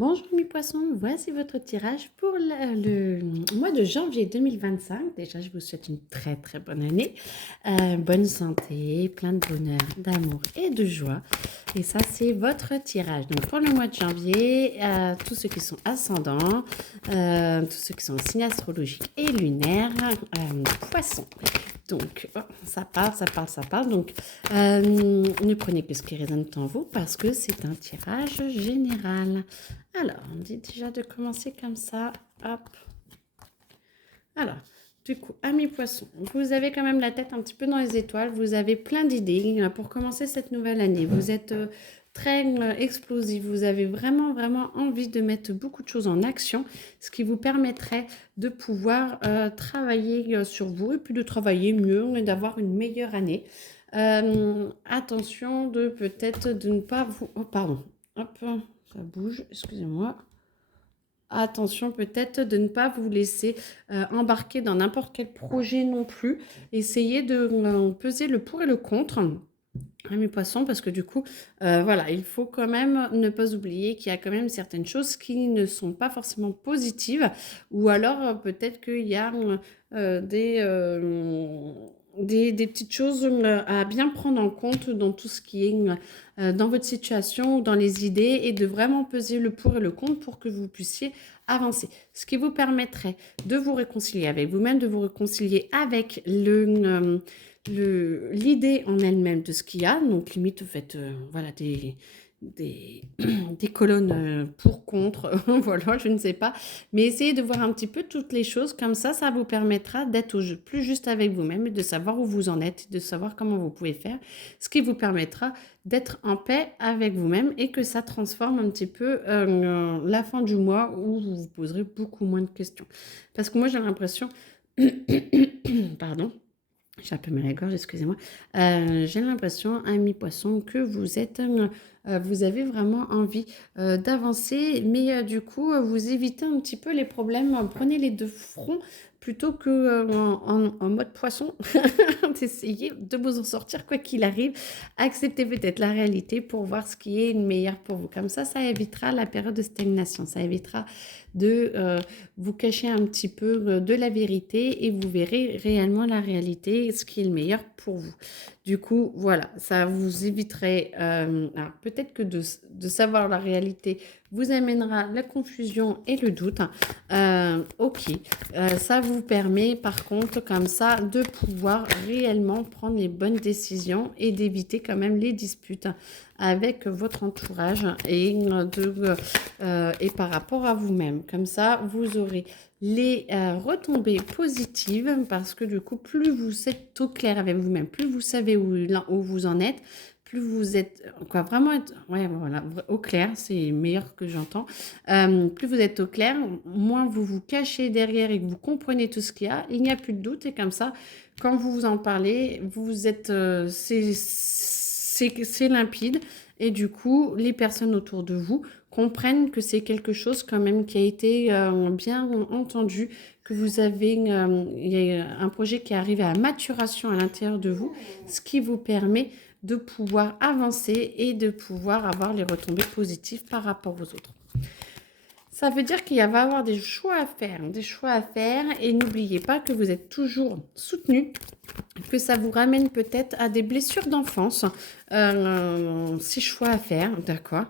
Bonjour mes poissons, voici votre tirage pour le mois de janvier 2025. Déjà, je vous souhaite une très très bonne année, bonne santé, plein de bonheur, d'amour et de joie. Et ça, c'est votre tirage. Donc pour le mois de janvier, tous ceux qui sont ascendants, tous ceux qui sont en signe astrologique et lunaire, poissons. Donc, oh, ça part, ça part, ça part. Donc, ne prenez que ce qui résonne en vous parce que c'est un tirage général. Alors, on dit déjà de commencer comme ça. Hop. Alors, du coup, amis poissons, vous avez quand même la tête un petit peu dans les étoiles. Vous avez plein d'idées pour commencer cette nouvelle année. Vous êtes très explosif. Vous avez vraiment, vraiment envie de mettre beaucoup de choses en action, ce qui vous permettrait de pouvoir travailler sur vous et puis de travailler mieux et d'avoir une meilleure année. Attention de peut-être de ne pas vous... Oh, pardon. Hop, ça bouge, excusez-moi. Attention peut-être de ne pas vous laisser embarquer dans n'importe quel projet non plus. Essayez de peser le pour et le contre, hein, mes poissons, parce que du coup, voilà, il faut quand même ne pas oublier qu'il y a quand même certaines choses qui ne sont pas forcément positives, ou alors peut-être qu'il y a des petites choses à bien prendre en compte dans tout ce qui est dans votre situation ou dans les idées et de vraiment peser le pour et le contre pour que vous puissiez avancer. Ce qui vous permettrait de vous réconcilier avec vous-même, de vous réconcilier avec l'idée en elle-même de ce qu'il y a. Donc, limite, vous faites voilà, des colonnes pour, contre, voilà, je ne sais pas. Mais essayez de voir un petit peu toutes les choses. Comme ça vous permettra d'être plus juste avec vous-même et de savoir où vous en êtes, de savoir comment vous pouvez faire. Ce qui vous permettra d'être en paix avec vous-même et que ça transforme un petit peu la fin du mois où vous vous poserez beaucoup moins de questions. Parce que moi, j'ai l'impression... Pardon. J'ai un peu mal à la gorge, excusez-moi. J'ai l'impression, amis poissons, que vous avez vraiment envie d'avancer, mais du coup, vous évitez un petit peu les problèmes. Prenez-les de front plutôt que en mode poisson, d'essayer de vous en sortir quoi qu'il arrive. Acceptez peut-être la réalité pour voir ce qui est le meilleur pour vous. Comme ça évitera la période de stagnation. Ça évitera de vous cacher un petit peu de la vérité et vous verrez réellement la réalité, ce qui est le meilleur pour vous. Du coup, voilà, ça vous éviterait, peut-être que de savoir la réalité vous amènera la confusion et le doute. Ok, ça vous permet par contre comme ça de pouvoir réellement prendre les bonnes décisions et d'éviter quand même les disputes avec votre entourage et par rapport à vous-même. Comme ça, vous aurez les retombées positives parce que du coup, plus vous êtes au clair avec vous-même, plus vous savez où vous en êtes, plus vous êtes, quoi, vraiment être, ouais, voilà, au clair, c'est meilleur que j'entends. Plus vous êtes au clair, moins vous vous cachez derrière et que vous comprenez tout ce qu'il y a, il n'y a plus de doute et comme ça, quand vous vous en parlez, vous êtes, c'est limpide et du coup, les personnes autour de vous comprennent que c'est quelque chose quand même qui a été bien entendu, que vous avez il y a un projet qui est arrivé à maturation à l'intérieur de vous, ce qui vous permet de pouvoir avancer et de pouvoir avoir les retombées positives par rapport aux autres. Ça veut dire qu'il va y avoir des choix à faire et n'oubliez pas que vous êtes toujours soutenu, que ça vous ramène peut-être à des blessures d'enfance, ces choix à faire, d'accord,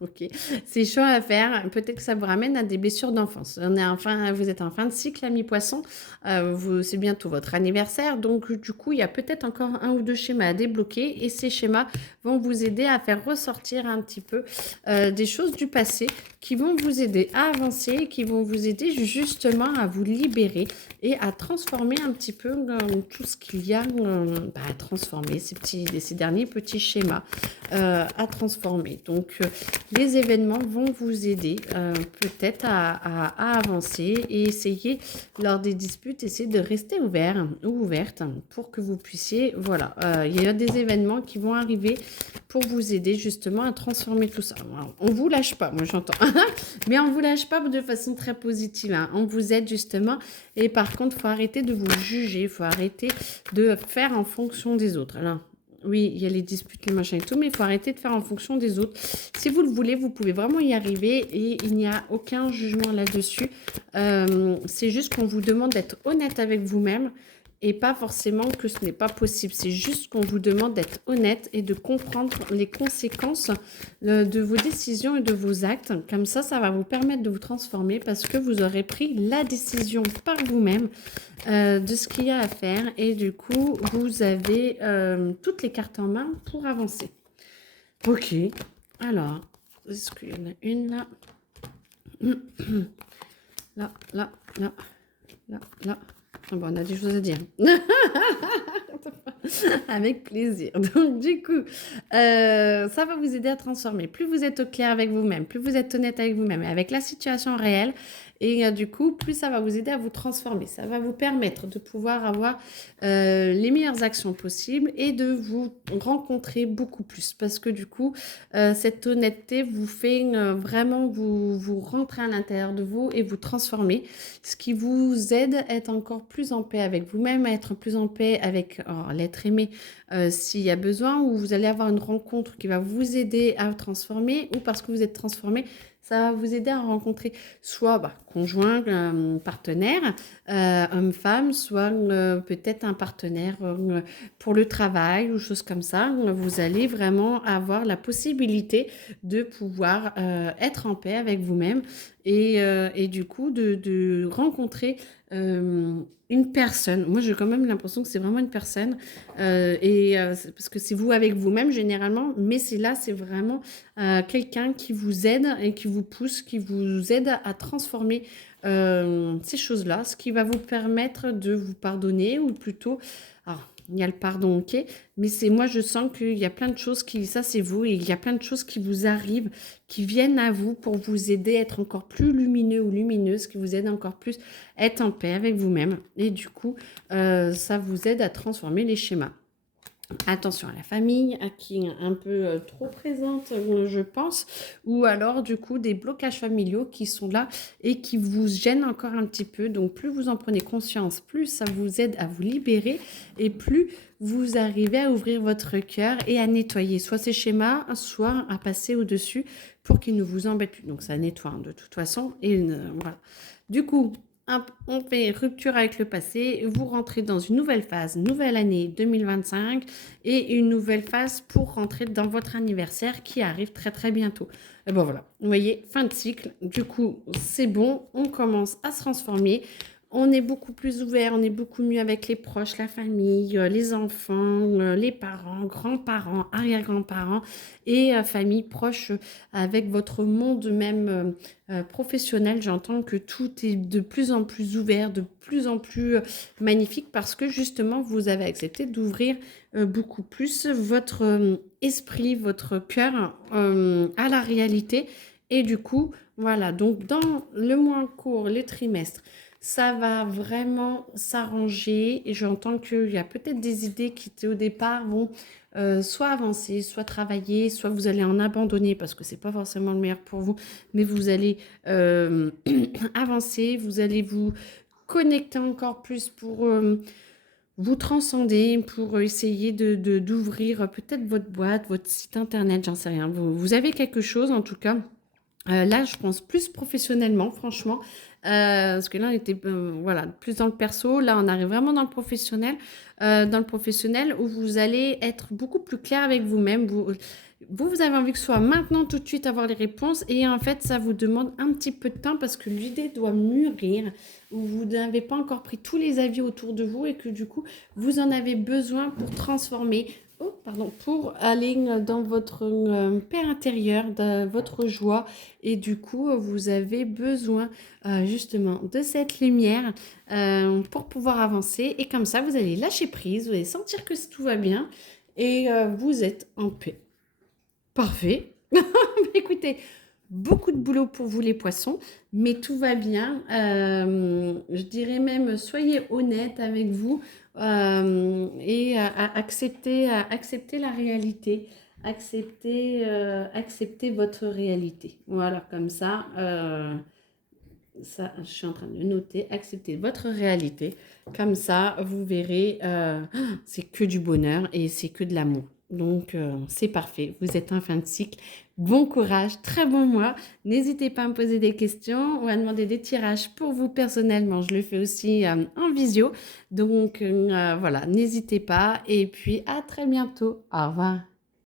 ok, ces choix à faire, peut-être que ça vous ramène à des blessures d'enfance. Vous êtes en fin de cycle, amis poissons, c'est bientôt votre anniversaire, donc du coup, il y a peut-être encore un ou deux schémas à débloquer et ces schémas vont vous aider à faire ressortir un petit peu des choses du passé qui vont vous aider à avancer, qui vont vous aider justement à vous libérer et à transformer un petit peu tout ce qu'il y a à transformer, ces derniers petits schémas à transformer. Donc, les événements vont vous aider peut-être à avancer et essayer, lors des disputes, essayer de rester ouvert ou ouverte pour que vous puissiez, voilà, il y a des événements qui vont arriver pour vous aider justement à transformer tout ça. Alors, on ne vous lâche pas, moi j'entends, mais on ne vous lâche pas de façon très positive, hein. On vous aide justement et par contre, il faut arrêter de vous juger, il faut arrêter de faire en fonction des autres. Alors, Oui, il y a les disputes, les machins et tout, mais il faut arrêter de faire en fonction des autres. Si vous le voulez, vous pouvez vraiment y arriver et il n'y a aucun jugement là-dessus. C'est juste qu'on vous demande d'être honnête avec vous-même et pas forcément que ce n'est pas possible. C'est juste qu'on vous demande d'être honnête et de comprendre les conséquences de vos décisions et de vos actes. Comme ça va vous permettre de vous transformer parce que vous aurez pris la décision par vous-même de ce qu'il y a à faire et du coup, vous avez toutes les cartes en main pour avancer. Ok, alors, est-ce qu'il y en a une là? Là, là, là, là, là. Ah bon, on a des choses à dire. Avec plaisir. Donc, du coup, ça va vous aider à transformer. Plus vous êtes au clair avec vous-même, plus vous êtes honnête avec vous-même et avec la situation réelle, et du coup, plus ça va vous aider à vous transformer. Ça va vous permettre de pouvoir avoir les meilleures actions possibles et de vous rencontrer beaucoup plus. Parce que du coup, cette honnêteté vous fait vraiment vous rentrer à l'intérieur de vous et vous transformer. Ce qui vous aide à être encore plus en paix avec vous-même, à être plus en paix avec l'être aimé s'il y a besoin, ou vous allez avoir une rencontre qui va vous aider à vous transformer, ou parce que vous êtes transformé, ça va vous aider à rencontrer soit conjoint, partenaire, homme-femme, soit peut-être un partenaire pour le travail ou choses comme ça. Vous allez vraiment avoir la possibilité de pouvoir être en paix avec vous-même et du coup de rencontrer une personne. Moi, j'ai quand même l'impression que c'est vraiment une personne parce que c'est vous avec vous-même généralement, mais c'est vraiment quelqu'un qui vous aide et qui vous pousse, qui vous aide à transformer ces choses-là, ce qui va vous permettre de vous pardonner ou plutôt, alors, il y a le pardon, ok, mais moi je sens qu'il y a plein de choses ça c'est vous, et il y a plein de choses qui vous arrivent, qui viennent à vous pour vous aider à être encore plus lumineux ou lumineuse, qui vous aide encore plus à être en paix avec vous-même, et du coup ça vous aide à transformer les schémas. Attention à la famille, qui est un peu trop présente, je pense, ou alors du coup des blocages familiaux qui sont là et qui vous gênent encore un petit peu. Donc plus vous en prenez conscience, plus ça vous aide à vous libérer et plus vous arrivez à ouvrir votre cœur et à nettoyer soit ces schémas, soit à passer au-dessus pour qu'ils ne vous embêtent plus. Donc ça nettoie de toute façon et voilà. Du coup, on fait rupture avec le passé, vous rentrez dans une nouvelle phase, nouvelle année 2025 et une nouvelle phase pour rentrer dans votre anniversaire qui arrive très très bientôt. Et bon voilà, vous voyez, fin de cycle, du coup c'est bon, on commence à se transformer. On est beaucoup plus ouvert, on est beaucoup mieux avec les proches, la famille, les enfants, les parents, grands-parents, arrière-grands-parents et famille proche avec votre monde même professionnel. J'entends que tout est de plus en plus ouvert, de plus en plus magnifique parce que justement vous avez accepté d'ouvrir beaucoup plus votre esprit, votre cœur à la réalité. Et du coup, voilà, donc dans le mois en cours, le trimestre, ça va vraiment s'arranger et j'entends qu'il y a peut-être des idées qui étaient au départ vont soit avancer, soit travailler, soit vous allez en abandonner parce que c'est pas forcément le meilleur pour vous, mais vous allez avancer, vous allez vous connecter encore plus pour vous transcender, pour essayer d'ouvrir peut-être votre boîte, votre site internet, j'en sais rien. Vous avez quelque chose en tout cas. Là, je pense plus professionnellement, franchement, parce que là, on était voilà, plus dans le perso. Là, on arrive vraiment dans le professionnel où vous allez être beaucoup plus clair avec vous-même. Vous avez envie que ce soit maintenant, tout de suite, avoir les réponses. Et en fait, ça vous demande un petit peu de temps parce que l'idée doit mûrir, où vous n'avez pas encore pris tous les avis autour de vous et que du coup, vous en avez besoin pour transformer. Oh, pardon, pour aller dans votre paix intérieure, dans votre joie. Et du coup, vous avez besoin justement de cette lumière pour pouvoir avancer. Et comme ça, vous allez lâcher prise, vous allez sentir que tout va bien et vous êtes en paix. Parfait. Écoutez, beaucoup de boulot pour vous les poissons, mais tout va bien. Je dirais même, soyez honnête avec vous et accepter la réalité. Accepter votre réalité. Voilà, comme ça, Ça, je suis en train de noter, accepter votre réalité. Comme ça, vous verrez, c'est que du bonheur et c'est que de l'amour. Donc, c'est parfait. Vous êtes en fin de cycle. Bon courage, très bon mois. N'hésitez pas à me poser des questions ou à demander des tirages pour vous personnellement. Je le fais aussi en visio. Donc, voilà, n'hésitez pas. Et puis, à très bientôt. Au revoir.